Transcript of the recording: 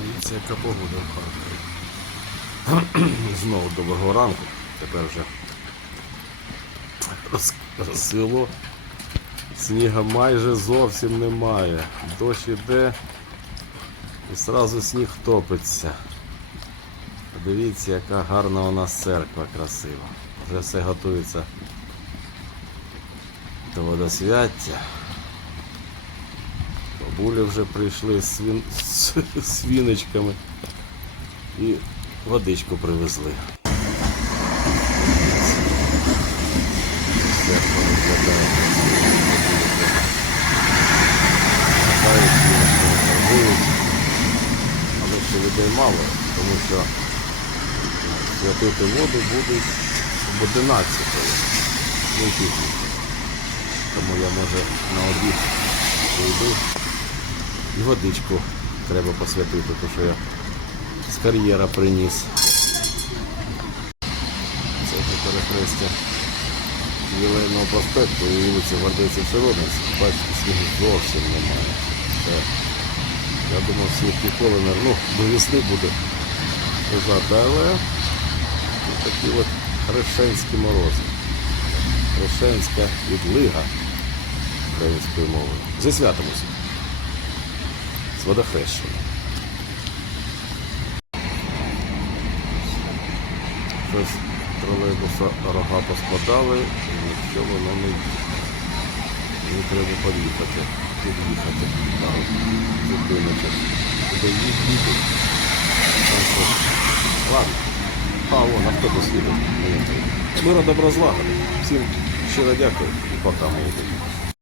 Дивіться, яка погода в Харкові. Знову доброго ранку. Тепер вже роз- розсвіло. Сніга майже зовсім немає. Дощ іде і зразу сніг топиться. Подивіться, яка гарна у нас церква красива. Вже все готується до водосвяття. Бабулі вже прийшли з, свін... з свіночками і водичку привезли. Але ще людей мало, тому що святити воду будуть об 11 не пізніше. Тому я може на обід прийду і водичку треба посвятити, тому що я з кар'єра приніс. Це перехрестя Єлейного проспекту і вулиці Гвардейців Широдниць. Бачите, снігу зовсім немає. Це, я думав, сніг ніколи не ну, до весни буде лежати, але такі от хрещенські морози. Хрещенська відлига українською мовою. Зі. З. Щось тролейбуса рога поспадали, і якщо воно не їде. Мені треба під'їхати, під'їхати. Зупинити. Куди їдь, їдуть. Ладно. А, вон автобус їде. Мира злагоди. Всім щиро дякую і пока, друзі.